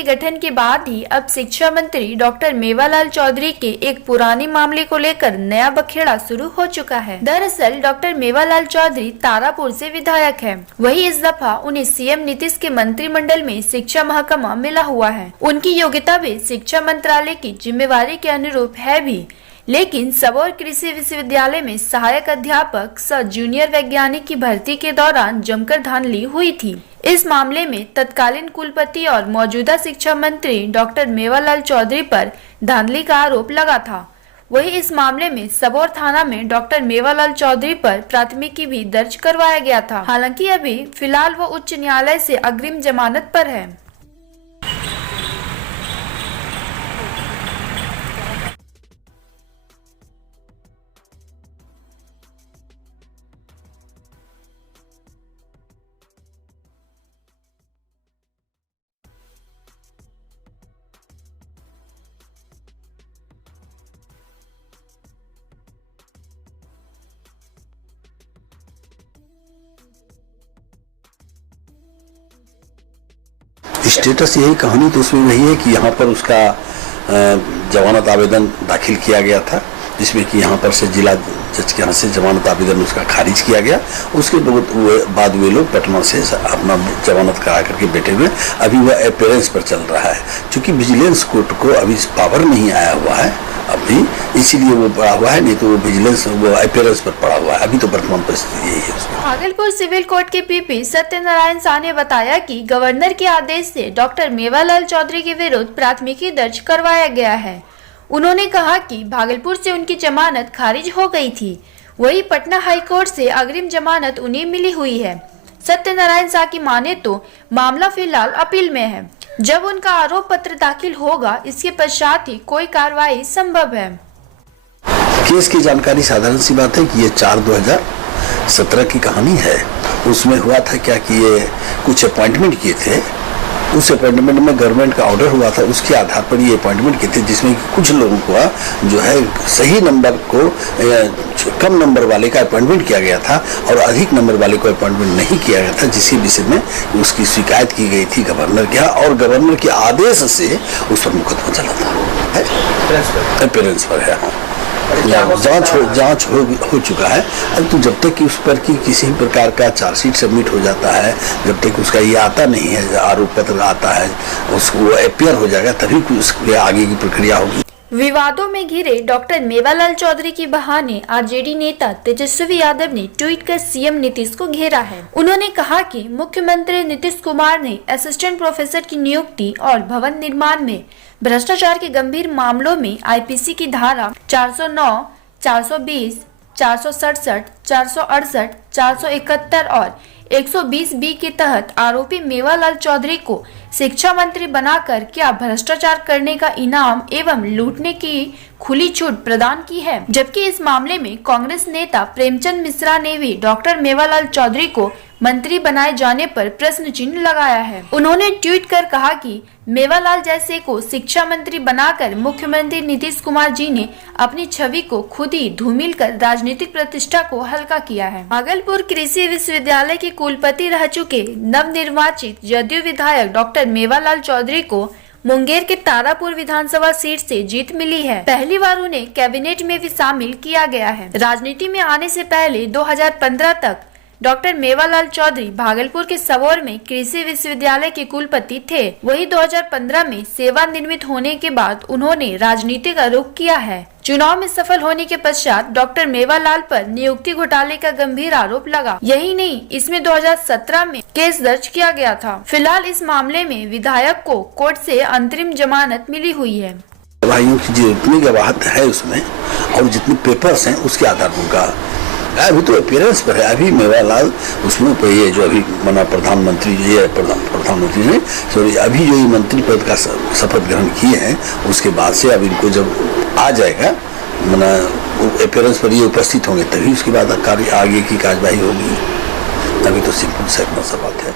के गठन के बाद ही अब शिक्षा मंत्री डॉक्टर मेवालाल चौधरी के एक पुराने मामले को लेकर नया बखेड़ा शुरू हो चुका है। दरअसल डॉक्टर मेवालाल चौधरी तारापुर से विधायक है। वही इस दफा उन्हें सीएम नीतीश के मंत्रिमंडल में शिक्षा महकमा मिला हुआ है। उनकी योग्यता भी शिक्षा मंत्रालय की जिम्मेवारी के अनुरूप है भी, लेकिन सबौर कृषि विश्वविद्यालय में सहायक अध्यापक सह जूनियर वैज्ञानिक की भर्ती के दौरान जमकर धांधली हुई थी। इस मामले में तत्कालीन कुलपति और मौजूदा शिक्षा मंत्री डॉक्टर मेवालाल चौधरी पर धांधली का आरोप लगा था। वही इस मामले में सबौर थाना में डॉक्टर मेवालाल चौधरी पर प्राथमिकी भी दर्ज करवाया गया था। हालांकि अभी फिलहाल वो उच्च न्यायालय से अग्रिम जमानत पर है। स्टेटस यही कहानी तो उसमें वही है कि यहाँ पर उसका जमानत आवेदन दाखिल किया गया था, जिसमें कि यहाँ पर से जिला जज के यहाँ से जमानत आवेदन उसका खारिज किया गया। उसके बाद वे लोग पटना से अपना जमानत करा करके बैठे हुए, अभी वह अपेरेंस पर चल रहा है। चूँकि विजिलेंस कोर्ट को अभी पावर नहीं आया हुआ है अभी, इसीलिए वो पड़ा हुआ है, नहीं तो वो विजिलेंस वो अपेरेंस पर पड़ा हुआ है। अभी तो वर्तमान परिस्थिति यही है उसमें। भागलपुर सिविल कोर्ट के पीपी सत्यनारायण शाह ने बताया कि गवर्नर के आदेश से डॉक्टर मेवालाल चौधरी के विरुद्ध प्राथमिकी दर्ज करवाया गया है। उन्होंने कहा कि भागलपुर से उनकी जमानत खारिज हो गई थी, वही पटना हाईकोर्ट से अग्रिम जमानत उन्हें मिली हुई है। सत्यनारायण शाह की माने तो मामला फिलहाल अपील में है। जब उनका आरोप पत्र दाखिल होगा, इसके पश्चात ही कोई कार्रवाई संभव है। केस की जानकारी साधारण सी बात है कि ये 4/2017 की कहानी है। उसमें हुआ था क्या कि ये कुछ अपॉइंटमेंट किए थे, उस अपॉइंटमेंट में गवर्नमेंट का ऑर्डर हुआ था, उसके आधार पर ये अपॉइंटमेंट किए थे, जिसमें कुछ लोगों को जो है सही नंबर को कम नंबर वाले का अपॉइंटमेंट किया गया था और अधिक नंबर वाले को अपॉइंटमेंट नहीं किया गया था, जिसके विषय में उसकी शिकायत की गई थी गवर्नर के यहाँ, और गवर्नर के आदेश से उस पर मुकदमा चला था। अपेरेंस पर है। जांच हो चुका है। अब तो जब तक कि उस पर की किसी प्रकार का चार्जशीट सबमिट हो जाता है, जब तक उसका ये आता नहीं है, आरोप पत्र आता है, उसको अपियर हो जाएगा, तभी उसके आगे की प्रक्रिया होगी। विवादों में घिरे डॉक्टर मेवालाल चौधरी की बहाने आरजेडी नेता तेजस्वी यादव ने ट्वीट कर सीएम नीतीश को घेरा है। उन्होंने कहा कि मुख्यमंत्री नीतीश कुमार ने असिस्टेंट प्रोफेसर की नियुक्ति और भवन निर्माण में भ्रष्टाचार के गंभीर मामलों में आईपीसी की धारा 409, 420, 467, 468, 471 और 120B के तहत आरोपी मेवालाल चौधरी को शिक्षा मंत्री बनाकर क्या भ्रष्टाचार करने का इनाम एवं लूटने की खुली छूट प्रदान की है। जबकि इस मामले में कांग्रेस नेता प्रेमचंद मिश्रा ने भी डॉक्टर मेवालाल चौधरी को मंत्री बनाए जाने पर प्रश्न चिन्ह लगाया है। उन्होंने ट्वीट कर कहा कि मेवालाल जैसे को शिक्षा मंत्री बनाकर मुख्यमंत्री नीतीश कुमार जी ने अपनी छवि को खुद ही धूमिल कर राजनीतिक प्रतिष्ठा को हल्का किया है। भागलपुर कृषि विश्वविद्यालय के कुलपति रह चुके नवनिर्वाचित जदयू विधायक डॉक्टर मेवालाल चौधरी को मुंगेर के तारापुर विधानसभा सीट से जीत मिली है। पहली बार उन्हें कैबिनेट में भी शामिल किया गया है। राजनीति में आने से पहले 2015 तक डॉक्टर मेवालाल चौधरी भागलपुर के सबौर में कृषि विश्वविद्यालय के कुलपति थे। वही 2015 में सेवानिवृत्त होने के बाद उन्होंने राजनीति का रुख किया है। चुनाव में सफल होने के पश्चात डॉक्टर मेवालाल पर नियुक्ति घोटाले का गंभीर आरोप लगा। यही नहीं, इसमें 2017 में केस दर्ज किया गया था। फिलहाल इस मामले में विधायक को कोर्ट से अंतरिम जमानत मिली हुई है। गवाहियों की जितनी गवाहत है उसमें और जितने पेपर्स हैं उसके आधार पर उनका अभी तो अपीयरेंस पर है। अभी मेवालाल उसमें तो ये जो अभी मना प्रधानमंत्री ने सॉरी अभी जो ये मंत्री पद का शपथ ग्रहण किए हैं, उसके बाद से अब इनको जब आ जाएगा मना अपीयरेंस पर ये उपस्थित होंगे, तभी उसके बाद आगे की कार्यवाही होगी। अभी तो सिंपल सा बात है।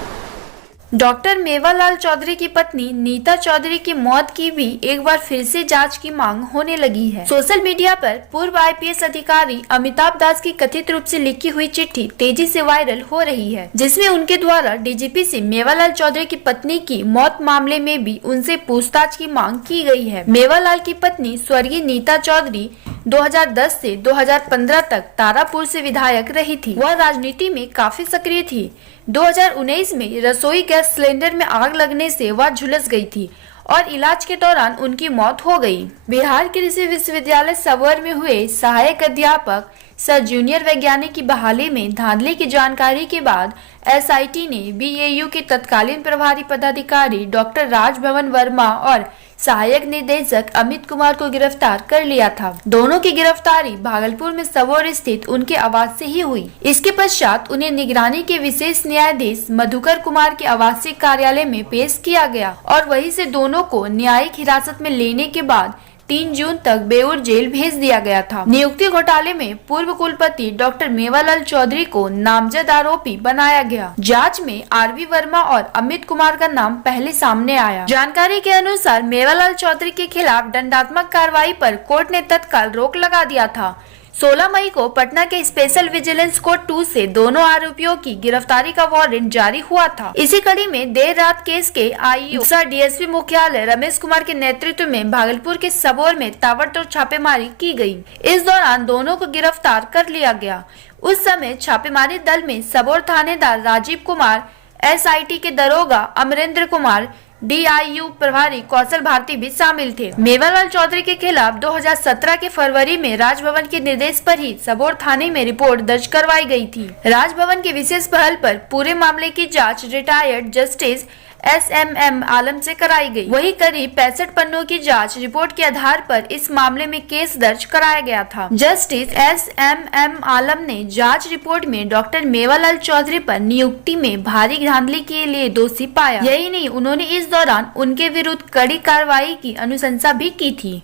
डॉक्टर मेवालाल चौधरी की पत्नी नीता चौधरी की मौत की भी एक बार फिर से जांच की मांग होने लगी है। सोशल मीडिया पर पूर्व आईपीएस अधिकारी अमिताभ दास की कथित रूप से लिखी हुई चिट्ठी तेजी से वायरल हो रही है, जिसमें उनके द्वारा डीजीपी से मेवालाल चौधरी की पत्नी की मौत मामले में भी उनसे पूछताछ की मांग की गई है। मेवालाल की पत्नी स्वर्गीय नीता चौधरी 2010 से 2015 तक तारापुर से विधायक रही थी। वह राजनीति में काफी सक्रिय थी। 2019 में रसोई गैस सिलेंडर में आग लगने से वह झुलस गई थी और इलाज के दौरान उनकी मौत हो गई। बिहार कृषि विश्वविद्यालय सबौर में हुए सहायक अध्यापक सह जूनियर वैज्ञानिक की बहाली में धांधली की जानकारी के बाद एसआईटी ने बीएयू के तत्कालीन प्रभारी पदाधिकारी डॉक्टर राजभवन वर्मा और सहायक निदेशक अमित कुमार को गिरफ्तार कर लिया था। दोनों की गिरफ्तारी भागलपुर में सबौर स्थित उनके आवास से ही हुई। इसके पश्चात उन्हें निगरानी के विशेष न्यायाधीश मधुकर कुमार के आवासीय कार्यालय में पेश किया गया और वहीं से दोनों को न्यायिक हिरासत में लेने के बाद 3 जून तक बेऊर जेल भेज दिया गया था। नियुक्ति घोटाले में पूर्व कुलपति डॉक्टर मेवालाल चौधरी को नामजद आरोपी बनाया गया। जांच में आरवी वर्मा और अमित कुमार का नाम पहले सामने आया। जानकारी के अनुसार मेवालाल चौधरी के खिलाफ दंडात्मक कार्रवाई पर कोर्ट ने तत्काल रोक लगा दिया था। 16 मई को पटना के स्पेशल विजिलेंस कोर्ट 2 से दोनों आरोपियों की गिरफ्तारी का वारंट जारी हुआ था। इसी कड़ी में देर रात केस के आईओ डीएसपी मुख्यालय रमेश कुमार के नेतृत्व में भागलपुर के सबौर में ताबड़तोड़ छापेमारी की गई। इस दौरान दोनों को गिरफ्तार कर लिया गया। उस समय छापेमारी दल में सबौर थानेदार राजीव कुमार, एसआईटी के दरोगा अमरेंद्र कुमार, डीआईयू प्रभारी कौशल भारती भी शामिल थे। मेवालाल चौधरी के खिलाफ 2017 के फरवरी में राजभवन के निर्देश पर ही सबौर थाने में रिपोर्ट दर्ज करवाई गई थी। राजभवन के विशेष पहल पर पूरे मामले की जांच रिटायर्ड जस्टिस SMM आलम से कराई गई। वही करीब 65 पन्नों की जांच रिपोर्ट के आधार पर इस मामले में केस दर्ज कराया गया था। जस्टिस SMM आलम ने जांच रिपोर्ट में डॉक्टर मेवालाल चौधरी पर नियुक्ति में भारी धांधली के लिए दोषी पाया। यही नहीं, उन्होंने इस दौरान उनके विरुद्ध कड़ी कार्रवाई की अनुशंसा भी की थी।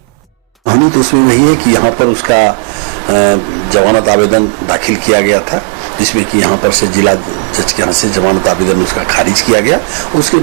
कहानी तो उसमें वही है कि यहाँ पर उसका जमानत आवेदन दाखिल किया गया था, जिसमें कि यहाँ पर से जिला जज के यहाँ से जमानत आवेदन उसका खारिज किया गया। उसके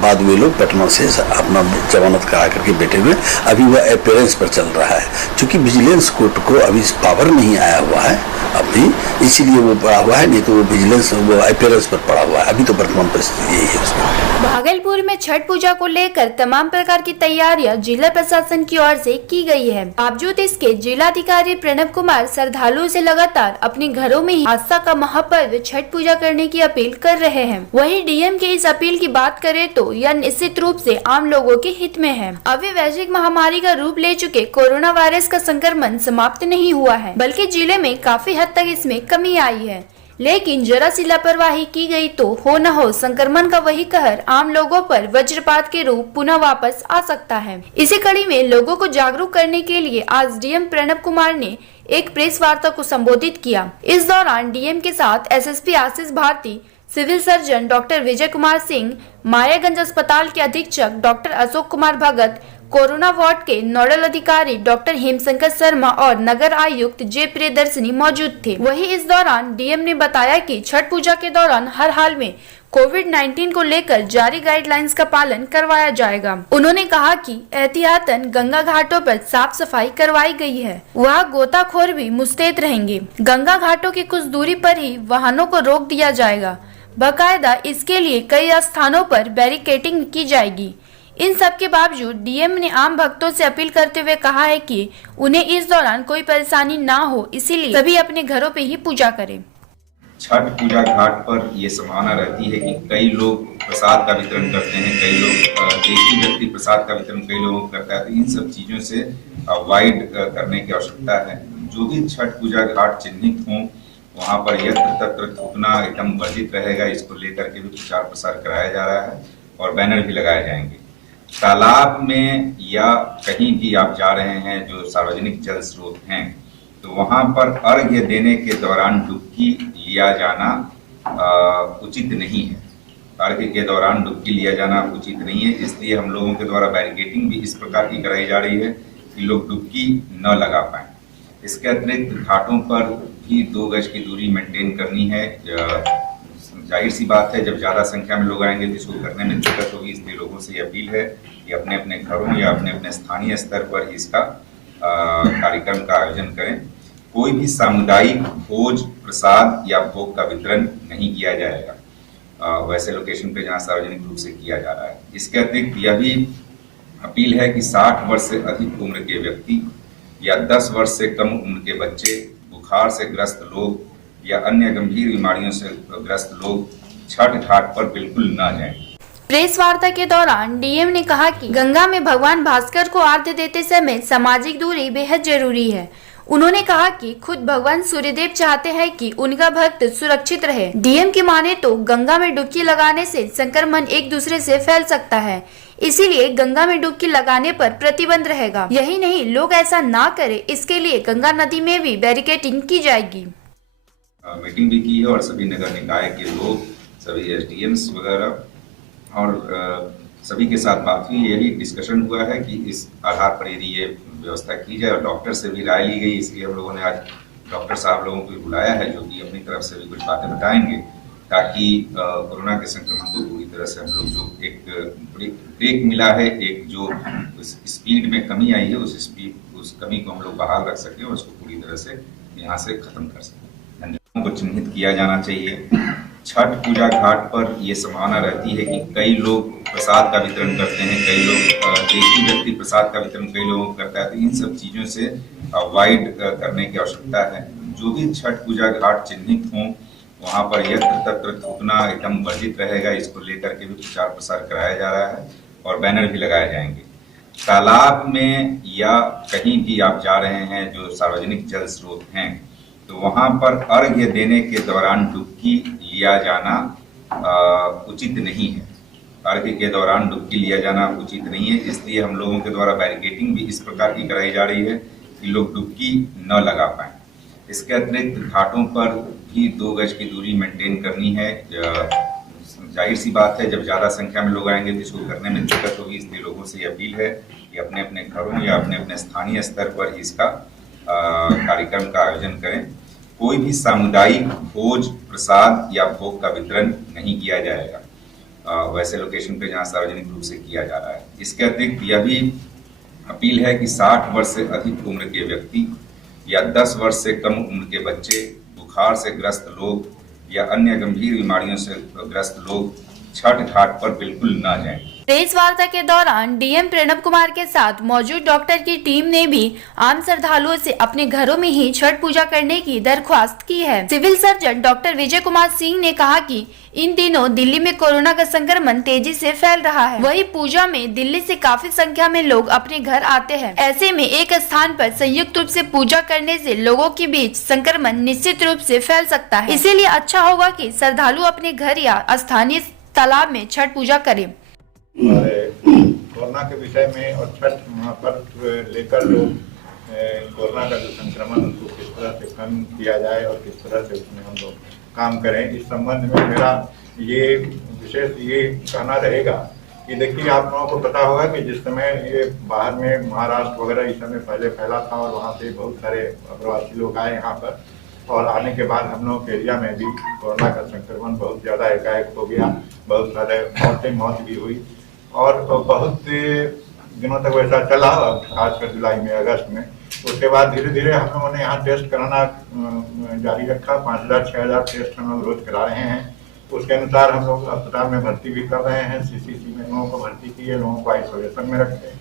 बाद वे लोग पटना से अपना जमानत करा करके बैठे हुए, अभी वह अपेयरेंस पर चल रहा है। चूंकि विजिलेंस कोर्ट को अभी पावर नहीं आया हुआ है अभी, इसीलिए वो पड़ा हुआ है, नहीं तो वो विजिलेंस वो अपेयरेंस पर पड़ा हुआ है। अभी तो वर्तमान परिस्थिति यही है उसमें। भागलपुर में छठ पूजा को लेकर तमाम प्रकार की तैयारियां जिला प्रशासन की ओर से की गई है। बावजूद इसके जिलाधिकारी प्रणब कुमार श्रद्धालुओं से लगातार अपने घरों में ही आस्था का महापर्व छठ पूजा करने की अपील कर रहे हैं। वहीं डीएम के इस अपील की बात करें तो यह निश्चित रूप से आम लोगों के हित में है। अभी वैश्विक महामारी का रूप ले चुके कोरोना वायरस का संक्रमण समाप्त नहीं हुआ है, बल्कि जिले में काफी हद तक इसमें कमी आई है। लेकिन जरा सी लापरवाही की गई तो हो न हो संक्रमण का वही कहर आम लोगों पर वज्रपात के रूप पुनः वापस आ सकता है। इसी कड़ी में लोगों को जागरूक करने के लिए आज डीएम प्रणब कुमार ने एक प्रेस वार्ता को संबोधित किया। इस दौरान डीएम के साथ SSP Ashish Bharti, civil surgeon doctor Vijay Kumar Singh, Mayaganj अस्पताल के अधीक्षक doctor Ashok Kumar Bhagat, corona ward के नोडल अधिकारी डॉक्टर हेमशंकर शर्मा और नगर आयुक्त जे प्रियदर्शनी मौजूद थे। वहीं इस दौरान डीएम ने बताया कि छठ पूजा के दौरान हर हाल में कोविड-19 को लेकर जारी गाइडलाइंस का पालन करवाया जाएगा। उन्होंने कहा कि एहतियातन गंगा घाटों पर साफ सफाई करवाई गई है। वहाँ गोताखोर भी मुस्तैद रहेंगे। गंगा घाटों की कुछ दूरी पर ही वाहनों को रोक दिया जाएगा। बाकायदा इसके लिए कई स्थानों पर बैरिकेडिंग की जाएगी। इन सब के बावजूद डीएम ने आम भक्तों से अपील करते हुए कहा है कि उन्हें इस दौरान कोई परेशानी ना हो, इसीलिए सभी अपने घरों पे ही पूजा करें। छठ पूजा घाट पर ये संभावना रहती है कि कई लोग प्रसाद का वितरण करते हैं, कई लोग एक ही व्यक्ति प्रसाद का वितरण कई लोगों को करता है, तो इन सब चीजों से अवॉइड करने की आवश्यकता है। जो भी छठ पूजा घाट चिन्हित हों वहाँ पर यत्र तत्र थूकना एकदम वर्जित रहेगा। इसको लेकर के भी प्रचार प्रसार कराया जा रहा है और बैनर भी लगाए जाएंगे। तालाब में या कहीं भी आप जा रहे हैं जो सार्वजनिक जल स्रोत हैं, तो वहां पर अर्घ्य देने के दौरान डुबकी लिया जाना उचित नहीं है। अर्घ्य के दौरान डुबकी लिया जाना उचित नहीं है, इसलिए हम लोगों के द्वारा बैरिकेडिंग भी इस प्रकार की कराई जा रही है कि लोग डुबकी न लगा पाएं। इसके अतिरिक्त घाटों पर भी 2 गज की दूरी मेंटेन करनी है। जाहिर सी बात है, जब ज़्यादा संख्या में लोग आएंगे तो इसको करने में दिक्कत होगी। इसलिए लोगों से ये अपील है कि अपने अपने घरों या अपने अपने स्थानीय स्तर पर इसका कार्यक्रम का आयोजन करें। कोई भी सामुदायिक भोज, प्रसाद या भोग का वितरण नहीं किया जाएगा वैसे लोकेशन पे जहाँ सार्वजनिक रूप से किया जा रहा है। इसके अतिरिक्त यह भी अपील है कि 60 वर्ष से अधिक उम्र के व्यक्ति या 10 वर्ष से कम उम्र के बच्चे, बुखार से ग्रस्त लोग या अन्य गंभीर बीमारियों से ग्रस्त लोग छठ घाट पर बिल्कुल न जाएं। प्रेस वार्ता के दौरान डीएम ने कहा कि गंगा में भगवान भास्कर को आरती देते समय सामाजिक दूरी बेहद जरूरी है। उन्होंने कहा कि खुद भगवान सूर्यदेव चाहते हैं कि उनका भक्त सुरक्षित रहे। डीएम की माने तो गंगा में डुबकी लगाने से संक्रमण एक दूसरे से फैल सकता है, इसीलिए गंगा में डुबकी लगाने पर प्रतिबंध रहेगा। यही नहीं, लोग ऐसा ना करें, इसके लिए गंगा नदी में भी बैरिकेडिंग की जाएगी। मीटिंग भी की है और सभी नगर निकाय के लोग, सभी एसडीएम्स वगैरह और सभी के साथ बात हुई। यही डिस्कशन हुआ है कि इस आधार पर यदि ये व्यवस्था की जाए, और डॉक्टर से भी राय ली गई। इसलिए हम लोगों ने आज डॉक्टर साहब लोगों को बुलाया है, जो कि अपनी तरफ से भी कुछ बातें बताएंगे, ताकि कोरोना के संक्रमण को पूरी तरह से हम लोग जो एक ब्रेक मिला है, एक जो स्पीड में कमी आई है, उस कमी को हम लोग बहाल रख सकें और उसको पूरी तरह से यहाँ से खत्म कर सकें। को चिन्हित किया जाना चाहिए। छठ पूजा घाट पर ये संभावना रहती है कि कई लोग प्रसाद का वितरण करते हैं, कई लोग एक ही व्यक्ति प्रसाद का वितरण कई लोगों को करता है, तो इन सब चीज़ों से अवॉइड करने की आवश्यकता है। जो भी छठ पूजा घाट चिन्हित हों वहाँ पर यत्र तत्र थूकना एकदम वर्जित रहेगा। इसको लेकर के भी प्रचार प्रसार कराया जा रहा है और बैनर भी लगाए जाएंगे। तालाब में या कहीं भी आप जा रहे हैं जो सार्वजनिक जल स्रोत हैं, तो वहां पर अर्घ्य देने के दौरान डुबकी लिया जाना उचित नहीं है। अर्घ्य के दौरान डुबकी लिया जाना उचित नहीं है, इसलिए हम लोगों के द्वारा बैरिकेडिंग भी इस प्रकार की कराई जा रही है कि लोग डुबकी न लगा पाएं। इसके अतिरिक्त घाटों पर भी 2 गज की दूरी मेंटेन करनी है। जाहिर सी बात है, जब ज़्यादा संख्या में लोग आएंगे तो इसको करने में दिक्कत होगी। इसलिए लोगों से ये अपील है कि अपने अपने घरों या अपने अपने स्थानीय स्तर पर इसका कार्यक्रम का आयोजन करें। कोई भी सामुदायिक भोज, प्रसाद या भोग का वितरण नहीं किया जाएगा वैसे लोकेशन पे जहाँ सार्वजनिक रूप से किया जा रहा है। इसके अतिरिक्त यह भी अपील है कि 60 वर्ष से अधिक उम्र के व्यक्ति या 10 वर्ष से कम उम्र के बच्चे, बुखार से ग्रस्त लोग या अन्य गंभीर बीमारियों से ग्रस्त लोग छठ घाट पर बिल्कुल न जाएं। प्रेस वार्ता के दौरान डीएम प्रणब कुमार के साथ मौजूद डॉक्टर की टीम ने भी आम श्रद्धालुओं से अपने घरों में ही छठ पूजा करने की दरख्वास्त की है। Civil surgeon doctor Vijay Kumar Singh ने कहा कि इन दिनों दिल्ली में कोरोना का संक्रमण तेजी से फैल रहा है। वही पूजा में दिल्ली से काफी संख्या में लोग अपने घर आते हैं। ऐसे में एक स्थान पर संयुक्त रूप से पूजा करने से लोगों के बीच संक्रमण निश्चित रूप से फैल सकता है। इसीलिए अच्छा होगा कि श्रद्धालु अपने घर या स्थानीय तालाब में छठ पूजा करें। कोरोना के विषय में और छठ महापर्व लेकर लोग कोरोना का जो संक्रमण उसको किस तरह से कम किया जाए और किस तरह से उसमें हम लोग काम करें, इस संबंध में मेरा ये विशेष ये कहना रहेगा कि देखिए, आप लोगों को पता होगा कि जिस समय ये बाहर में महाराष्ट्र वगैरह इस समय पहले फैला था और वहाँ से बहुत सारे प्रवासी लोग आए यहाँ पर, और आने के बाद हम लोग के एरिया में भी कोरोना का संक्रमण बहुत ज़्यादा एकाएक हो गया। बहुत सारे मौत भी हुई और बहुत दिनों तक वैसा चला, खासकर जुलाई में, अगस्त में। उसके बाद धीरे धीरे हम लोगों ने यहाँ टेस्ट कराना जारी रखा। 5000-6000 टेस्ट हम लोग रोज करा रहे हैं। उसके अनुसार हम लोग अस्पताल में भर्ती भी कर रहे हैं। सीसीसी में लोगों को भर्ती किए, लोगों को आइसोलेशन में रखे,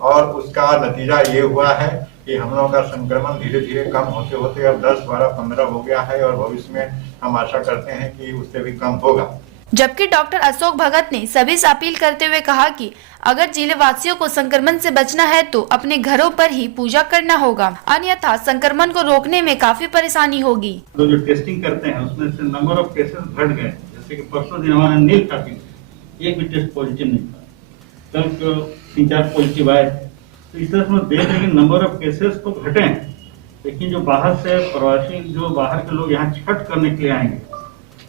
और उसका नतीजा ये हुआ है कि हम लोगों का संक्रमण धीरे धीरे कम होते होते अब 10, 12, 15 हो गया है, और भविष्य में हम आशा करते हैं कि उससे भी कम होगा। जबकि डॉक्टर अशोक भगत ने सभी से अपील करते हुए कहा कि अगर जिले वासियों को संक्रमण से बचना है तो अपने घरों पर ही पूजा करना होगा, अन्यथा संक्रमण को रोकने में काफी परेशानी होगी। तो जो टेस्टिंग करते हैं उसमें से नंबर ऑफ केसेस घट गए। जैसे कि परसों दिन हमारा नील काफी एक भी टेस्ट पॉजिटिव नहीं था, कल 3-4 पॉजिटिव आए। तो इस तरह से देख रहे हैं नंबर ऑफ केसेस तो घटे, लेकिन जो बाहर से प्रवासी, जो बाहर के लोग यहाँ छठ करने के लिए आएंगे,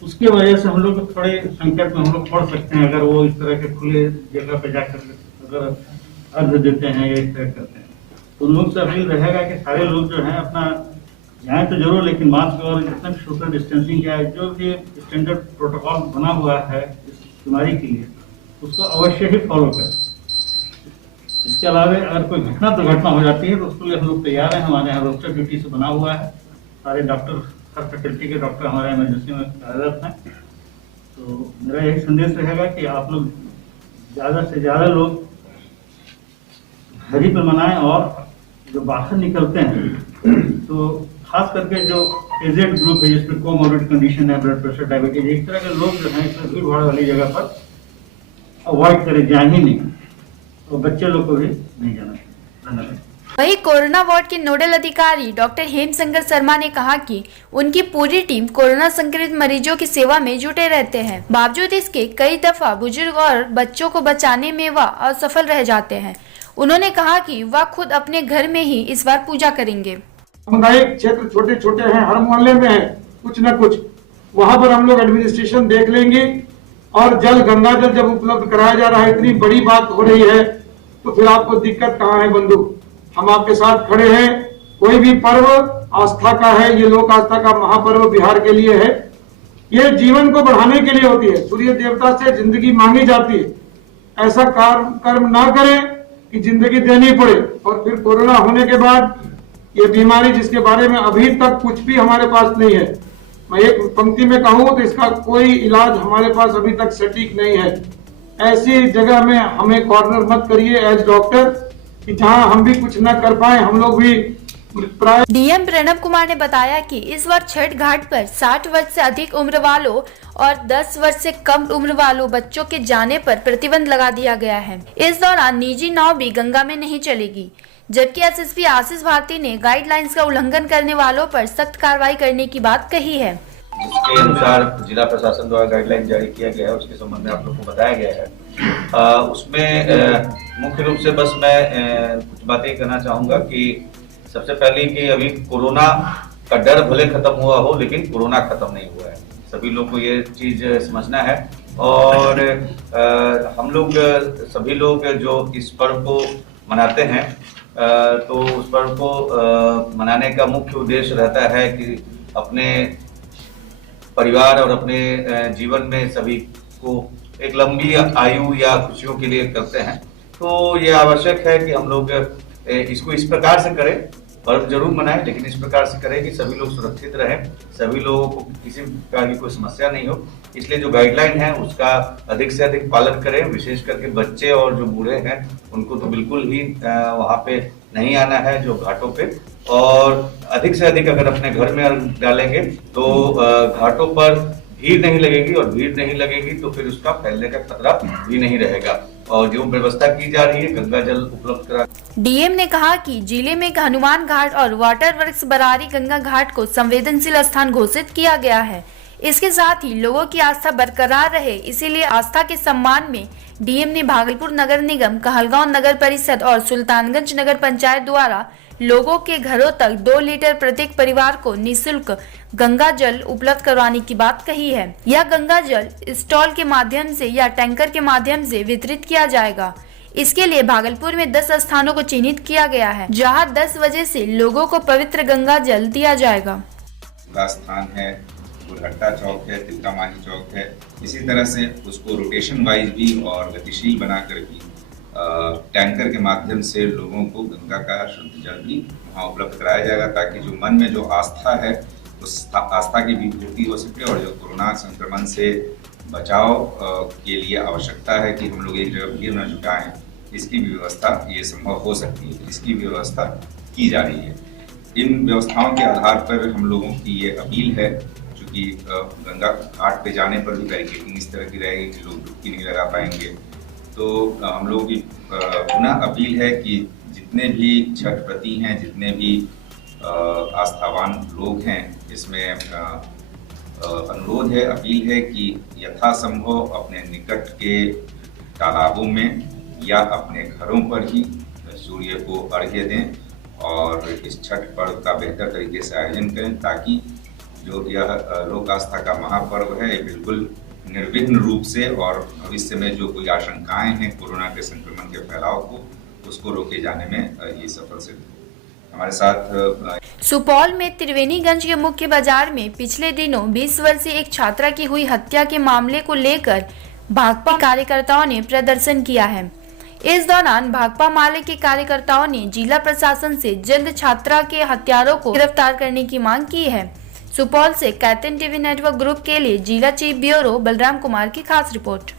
उसकी वजह से हम लोग थोड़े संकट में हम लोग पड़ सकते हैं। अगर वो इस तरह के खुले जगह पे जाकर अगर अर्घ देते हैं या इस तरह करते हैं, तो उन लोग से अपील रहेगा कि सारे लोग जो हैं अपना जाए तो जरूर, लेकिन मास्क और जितना भी सोशल डिस्टेंसिंग का जो भी स्टैंडर्ड प्रोटोकॉल बना हुआ है इस बीमारी के लिए, उसको अवश्य ही फॉलो करें। इसके अलावा अगर कोई दुर्घटना हो जाती है तो उसके लिए हम लोग तैयार हैं। हमारे यहाँ रोस्टर ड्यूटी से बना हुआ है, सारे डॉक्टर, हर फैकल्टी के डॉक्टर हमारे इमरजेंसी में कार्यरत हैं। तो मेरा यही संदेश रहेगा कि आप लोग ज़्यादा से ज़्यादा लोग घर ही पर मनाएं, और जो बाहर निकलते हैं तो खास करके जो एजेड ग्रुप है जिसमें कोमोर्बिड कंडीशन है, ब्लड प्रेशर, डायबिटीज, इस तरह के लोग जो हैं इसमें भीड़ भाड़ वाली जगह पर अवॉइड करें, जाए ही नहीं, और बच्चे लोग को भी नहीं जाना चाहिए। वहीं कोरोना वार्ड के नोडल अधिकारी डॉक्टर हेमशंकर शर्मा ने कहा कि उनकी पूरी टीम कोरोना संक्रमित मरीजों की सेवा में जुटे रहते हैं। बावजूद इसके कई दफा बुजुर्ग और बच्चों को बचाने में वह असफल रह जाते हैं। उन्होंने कहा कि वह खुद अपने घर में ही इस बार पूजा करेंगे। सामुदायिक क्षेत्र छोटे छोटे हैं, हर मोहल्ले में है कुछ न कुछ, वहाँ पर हम लोग एडमिनिस्ट्रेशन देख लेंगे। और गंगा जल जब उपलब्ध कराया जा रहा है, इतनी बड़ी बात हो रही है, तो फिर आपको दिक्कत कहाँ है बंधु? हम आपके साथ खड़े हैं। कोई भी पर्व आस्था का है, ये लोक आस्था का महापर्व बिहार के लिए है। ये जीवन को बढ़ाने के लिए होती है, सूर्य देवता से जिंदगी मांगी जाती है। ऐसा कर्म ना करें कि जिंदगी देनी पड़े, और फिर कोरोना होने के बाद ये बीमारी जिसके बारे में अभी तक कुछ भी हमारे पास नहीं है, मैं एक पंक्ति में कहूँ तो इसका कोई इलाज हमारे पास अभी तक सटीक नहीं है। ऐसी जगह में हमें कॉर्नर मत करिए एज डॉक्टर, कि जहां हम भी कुछ न कर पाए, हम लोग भी प्राय। डीएम प्रणव कुमार ने बताया कि इस बार छठ घाट पर 60 वर्ष से अधिक उम्र वालों और 10 वर्ष से कम उम्र वालों बच्चों के जाने पर प्रतिबंध लगा दिया गया है। इस दौरान निजी नाव भी गंगा में नहीं चलेगी, जबकि एसएसपी आशीष भारती ने गाइडलाइंस का उल्लंघन करने वालों पर सख्त कार्रवाई करने की बात कही है। जिसके अनुसार जिला प्रशासन द्वारा गाइडलाइन जारी किया गया है, उसके संबंध में आप लोग को बताया गया है। उसमें मुख्य रूप से बस मैं कुछ बातें कहना चाहूंगा कि सबसे पहले कि अभी कोरोना का डर भले खत्म हुआ हो, लेकिन कोरोना खत्म नहीं हुआ है। सभी लोग को ये चीज समझना है, और हम लोग सभी लोग जो इस पर्व को मनाते हैं, तो उस पर्व को मनाने का मुख्य उद्देश्य रहता है कि अपने परिवार और अपने जीवन में सभी को एक लंबी आयु या खुशियों के लिए करते हैं। तो ये आवश्यक है कि हम लोग इसको इस प्रकार से करें, पर्व जरूर मनाएं, लेकिन इस प्रकार से करें कि सभी लोग सुरक्षित रहें, सभी लोगों को किसी प्रकार की कोई समस्या नहीं हो। इसलिए जो गाइडलाइन है उसका अधिक से अधिक पालन करें। विशेष करके बच्चे और जो बूढ़े हैं उनको तो बिल्कुल ही वहाँ पे नहीं आना है जो घाटों पे, और अधिक से अधिक अगर अपने घर में डालेंगे तो घाटों पर भीड़ नहीं लगेगी, और भीड़ नहीं लगेगी तो फिर उसका फैलने का खतरा भी नहीं रहेगा। और जो व्यवस्था की जा रही है गंगा जल उपलब्ध करा। डीएम ने कहा कि जिले में हनुमान घाट और वाटर वर्क्स बरारी गंगा घाट को संवेदनशील स्थान घोषित किया गया है। इसके साथ ही लोगों की आस्था बरकरार रहे, इसीलिए आस्था के सम्मान में डीएम ने भागलपुर नगर निगम, कहलगांव नगर परिषद और सुल्तानगंज नगर पंचायत द्वारा लोगों के घरों तक 2 लीटर प्रत्येक परिवार को निःशुल्क गंगा जल उपलब्ध करवाने की बात कही है। यह गंगा जल स्टॉल के माध्यम से या टैंकर के माध्यम से वितरित किया जाएगा। इसके लिए भागलपुर में 10 स्थानों को चिन्हित किया गया है, जहां 10 बजे से लोगों को पवित्र गंगा जल दिया जाएगा। स्थान है, बुरहट्टा चौक है, तिलकामांझी चौक है, इसी तरह से उसको रोटेशन वाइज भी और गतिशील बनाकर भी टैंकर के माध्यम से लोगों को गंगा का शुद्ध जल भी वहाँ उपलब्ध कराया जाएगा, ताकि जो मन में जो आस्था है उस आस्था की भी पूर्ति हो सके। और जो कोरोना संक्रमण से बचाव के लिए आवश्यकता है कि हम लोग एक जगह भीड़ न जुटाएं, इसकी भी व्यवस्था ये संभव हो सकती है, इसकी व्यवस्था की जा रही है। इन व्यवस्थाओं के आधार पर हम लोगों की ये अपील है, चूँकि गंगा घाट पे जाने पर भी बैरिकेडिंग इस तरह की रहेगी कि लोग डुबकी नहीं लगा पाएंगे, तो हम लोगों की पुनः अपील है कि जितने भी छठ व्रती हैं, जितने भी आस्थावान लोग हैं, इसमें अनुरोध है, अपील है कि यथासंभव अपने निकट के तालाबों में या अपने घरों पर ही सूर्य को अर्घ्य दें और इस छठ पर्व का बेहतर तरीके से आयोजन करें, ताकि जो यह लोक आस्था का महापर्व है ये बिल्कुल निर्विघ्न रूप से और भविष्य में जो कोई आशंकाएं हैं कोरोना के संक्रमण के फैलाव को, उसको रोके जाने में ये सफल सिद्ध हो। हमारे साथ सुपौल में त्रिवेणीगंज के मुख्य बाजार में पिछले दिनों 20 वर्षीय एक छात्रा की हुई हत्या के मामले को लेकर भाकपा कार्यकर्ताओं ने प्रदर्शन किया है। इस दौरान भाकपा माले के कार्यकर्ताओं ने जिला प्रशासन से जल्द छात्रा के हत्यारों को गिरफ्तार करने की मांग की है। सुपौल से कैथन टीवी नेटवर्क ग्रुप के लिए जिला चीफ ब्यूरो बलराम कुमार की खास रिपोर्ट।